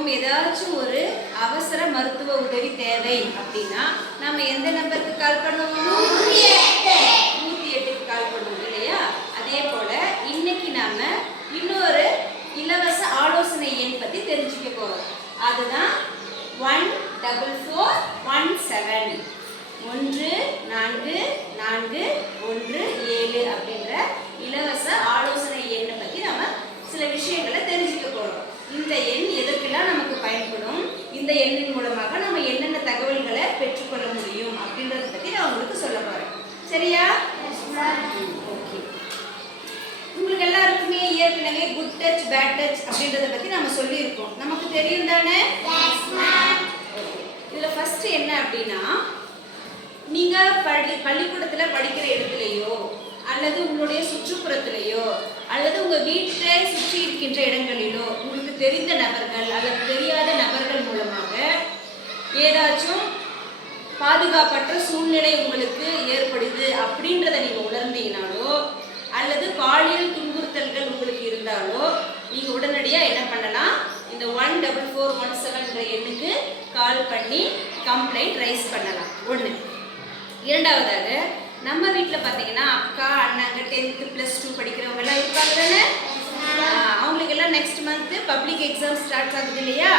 எல்லாருக்கும் ஏதாச்சும் ஒரு அவசர மருத்துவ உதவி தேவை அப்படின்னா நம்ம எந்த நம்பருக்கு கால் பண்ணுவோம்? 108க்கு கால் பண்ணுவோம் இல்லையா? அதே போல இன்னைக்கு நாம இன்னொரு இலவச ஆலோசனை எண் பத்தி தெரிஞ்சுக்க போறோம். அதுதான் 14417 144117 அப்படின்ற இலவச ஆலோசனை எண்ணை பத்தி நம்ம சில விஷயங்களை தெரிஞ்சுக்க போறோம். இந்த எண் எதற்கெல்லாம் நமக்கு பயன்படும், இந்த எண்ணின் மூலமாக நம்ம என்னென்ன தகவல்களை பெற்றுக்கொள்ள முடியும் அப்படின்றத பத்தி நான் உங்களுக்கு சொல்ல போறேன். சரியா? ஓகே. உங்களுக்கு எல்லாருக்குமே ஏற்கனவே குட் டச் பேட் டச் அப்படின்றத பத்தி நம்ம சொல்லியிருக்கோம். நமக்கு தெரியும் தானே? இதுல ஃபர்ஸ்ட் என்ன அப்படின்னா, நீங்க பள்ளிக்கூடத்துல படிக்கிற இடத்துலயோ அல்லது உங்களுடைய சுற்றுப்புறத்திலேயோ அல்லது உங்க வீட்டை சுற்றி இருக்கின்ற இடங்களிலோ உங்களுக்கு தெரிந்த நபர்கள் அல்லது தெரியாத நபர்கள் மூலமாக ஏதாச்சும் பாதுகாப்பற்ற சூழ்நிலை உங்களுக்கு ஏற்படுது அப்படின்றத நீங்க உணர்ந்தீங்கனாலோ அல்லது பாலியல் துன்புறுத்தல்கள் உங்களுக்கு இருந்தாலோ நீங்க உடனடியாக என்ன பண்ணலாம்? இந்த 14417 எண்ணுக்கு கால் பண்ணி கம்ப்ளைண்ட் ரைஸ் பண்ணலாம். ஒன்று. இரண்டாவதாக, நம்ம வீட்டில் பார்த்தீங்கன்னா அக்கா அண்ணாங்க 10th +2 படிக்கிறவங்க எல்லாம் இருப்பாங்க தானே? அவங்களுக்கு எல்லாம் next month public exam start ஆகுது இல்லையா?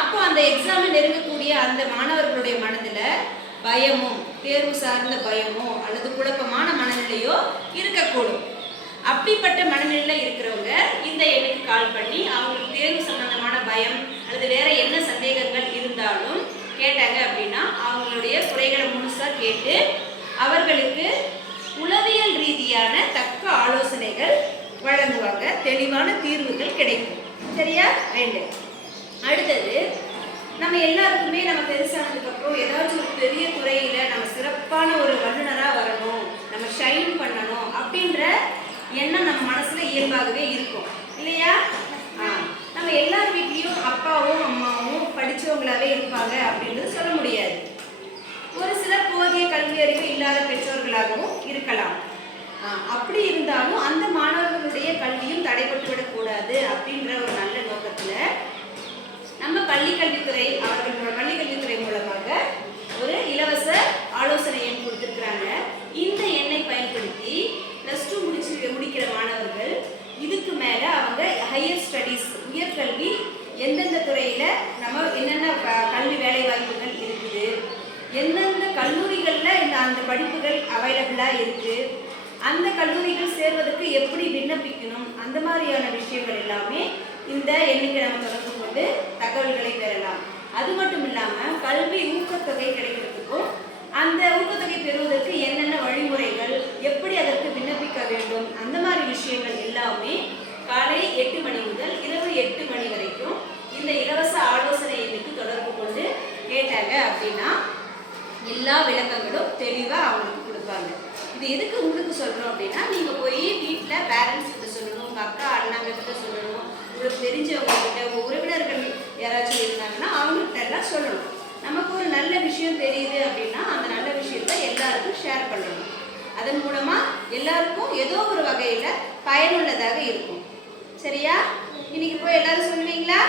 அப்போ அந்த எக்ஸாமை நெருங்கக்கூடிய அந்த மாணவர்களுடைய மனதில் பயமோ தேர்வு சார்ந்த பயமோ அல்லது குழப்பமான மனநிலையோ இருக்கக்கூடும். அப்படிப்பட்ட மனநிலையில் இருக்கிறவங்க இந்த எண்ணுக்கு கால் பண்ணி அவங்களுக்கு தேர்வு சம்பந்தமான பயம் அல்லது வேற என்ன சந்தேகங்கள் இருந்தாலும் கேட்டாங்க அப்படின்னா அவங்களுடைய குறைகளை முழுசா கேட்டு அவர்களுக்கு உளவியல் ரீதியான தக்க ஆலோசனைகள் வழங்குவாங்க. தெளிவான தீர்வுகள் கிடைக்கும். சரியா? 2. அடுத்தது, நம்ம எல்லாருக்குமே நம்ம பெருசானதுக்கு அப்புறம் ஏதாச்சும் ஒரு பெரிய துறையில நம்ம சிறப்பான ஒரு வல்லுநரா வரணும், நம்ம ஷைன் பண்ணணும் அப்படின்ற எண்ணம் நம்ம மனசுல இயல்பாகவே இருக்கும் இல்லையா? நம்ம எல்லார் வீட்லயும் அப்பாவும் அம்மாவும் படிச்சவங்களாவே இருப்பாங்க அப்படின்றது சொல்ல முடியாது. ஒரு சிலர் போதிய கல்வி அறிவு இல்லாத பெற்றோர்களாகவும் இருக்கலாம். அப்படி இருந்தாலும் அந்த மாணவர்களுடைய கல்வியும் தடைபட்டு விடக்கூடாது அப்படின்ற ஒரு நல்ல நோக்கத்துல நம்ம பள்ளிக்கல்வித்துறை அவர்களோட பள்ளிக்கல்வித்துறை மூலமாக ஒரு இலவச ஆலோசனை எண் கொடுத்துருக்குறாங்க. இந்த எண்ணை பயன்படுத்தி +2 முடிக்கிற மாணவர்கள் இதுக்கு மேலே அவங்க ஹையர் ஸ்டடீஸ் உயர்கல்வி எந்தெந்த துறையில் நம்ம என்னென்ன கல்வி வேலை வாய்ப்புகள் இருக்குது, எந்தெந்த கல்லூரிகளில் அந்த படிப்புகள் அவைலபிளாக இருக்குது, அந்த கல்லூரிகள் சேர்வதற்கு எப்படி விண்ணப்பிக்கணும், அந்த மாதிரியான விஷயங்கள் எல்லாமே இந்த எண்ணுக்கு நம்ம தொடர்பு கொண்டு தகவல்களை பெறலாம். அது மட்டும் இல்லாமல் கல்வி ஊக்கத்தொகை கிடைக்கிறதுக்கும் அந்த ஊக்கத்தொகை பெறுவதற்கு என்னென்ன வழிமுறைகள், எப்படி அதற்கு விண்ணப்பிக்க வேண்டும், அந்த மாதிரி விஷயங்கள் எல்லாமே காலை 8 மணி முதல் இரவு 8 மணி வரைக்கும் இந்த இலவச ஆலோசனை எண்ணுக்கு தொடர்பு கொண்டு கேட்டாங்க அப்படின்னா எல்லா விளக்கங்களும் தெளிவாக அவங்களுக்கு கொடுப்பாங்க. இது எதுக்கு உங்களுக்கு சொல்கிறோம் அப்படின்னா, நீங்கள் போய் வீட்டில் பேரண்ட்ஸ் கிட்ட சொல்லணும், உங்கள் அக்கா அண்ணாங்க கிட்ட சொல்லணும், உங்களுக்கு தெரிஞ்சவங்க கிட்ட உறவினர்கள் யாராச்சும் இருந்தாங்கன்னா அவங்ககிட்ட எல்லாம் சொல்லணும். நமக்கு ஒரு நல்ல விஷயம் தெரியுது அப்படின்னா அந்த நல்ல விஷயத்த எல்லாருக்கும் ஷேர் பண்ணணும். அதன் மூலமாக எல்லாருக்கும் ஏதோ ஒரு வகையில் பயனுள்ளதாக இருக்கும். சரியா? இன்னைக்கு போய் எல்லாரும் சொல்லுவீங்களா?